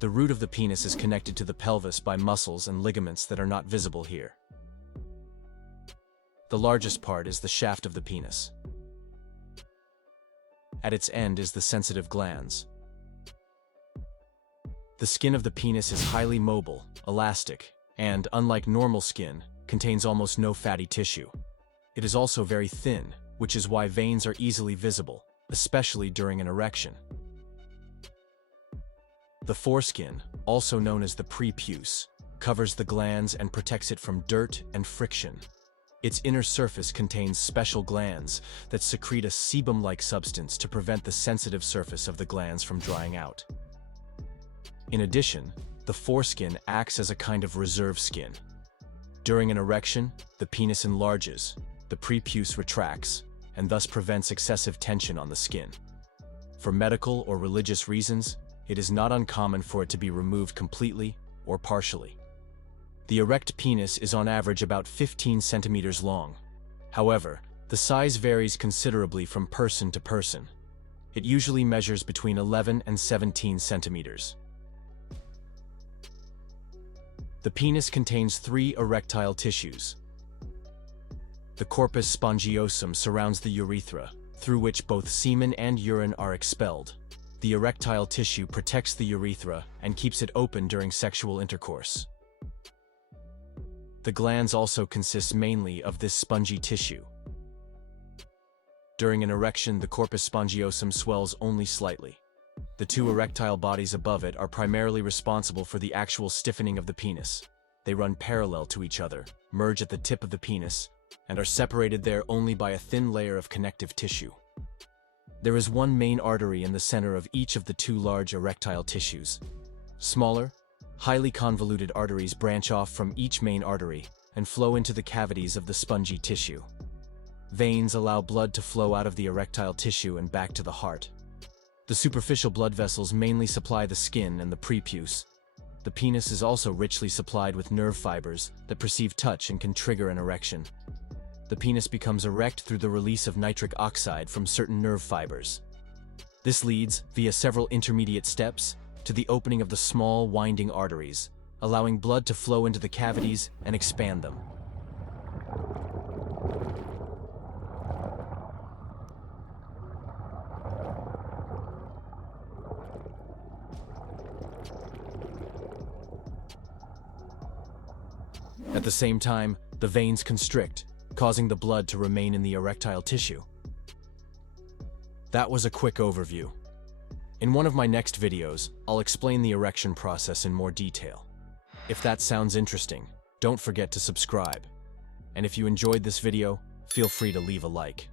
The root of the penis is connected to the pelvis by muscles and ligaments that are not visible here. The largest part is the shaft of the penis. At its end is the sensitive glans. The skin of the penis is highly mobile, elastic, and, unlike normal skin, contains almost no fatty tissue. It is also very thin, which is why veins are easily visible, especially during an erection. The foreskin, also known as the prepuce, covers the glans and protects it from dirt and friction. Its inner surface contains special glands that secrete a sebum-like substance to prevent the sensitive surface of the glands from drying out. In addition, the foreskin acts as a kind of reserve skin. During an erection, the penis enlarges, the prepuce retracts, and thus prevents excessive tension on the skin. For medical or religious reasons, it is not uncommon for it to be removed completely or partially. The erect penis is on average about 15 centimeters long. However, the size varies considerably from person to person. It usually measures between 11 and 17 centimeters. The penis contains 3 erectile tissues. The corpus spongiosum surrounds the urethra, through which both semen and urine are expelled. The erectile tissue protects the urethra and keeps it open during sexual intercourse. The glans also consist mainly of this spongy tissue. During an erection, the corpus spongiosum swells only slightly. The 2 erectile bodies above it are primarily responsible for the actual stiffening of the penis. They run parallel to each other, merge at the tip of the penis, and are separated there only by a thin layer of connective tissue. There is one main artery in the center of each of the 2 large erectile tissues. Smaller, highly convoluted arteries branch off from each main artery and flow into the cavities of the spongy tissue. Veins allow blood to flow out of the erectile tissue and back to the heart. The superficial blood vessels mainly supply the skin and the prepuce. The penis is also richly supplied with nerve fibers that perceive touch and can trigger an erection. The penis becomes erect through the release of nitric oxide from certain nerve fibers. This leads, via several intermediate steps, to the opening of the small, winding arteries, allowing blood to flow into the cavities and expand them. At the same time, the veins constrict, causing the blood to remain in the erectile tissue. That was a quick overview. In one of my next videos, I'll explain the erection process in more detail. If that sounds interesting, don't forget to subscribe. And if you enjoyed this video, feel free to leave a like.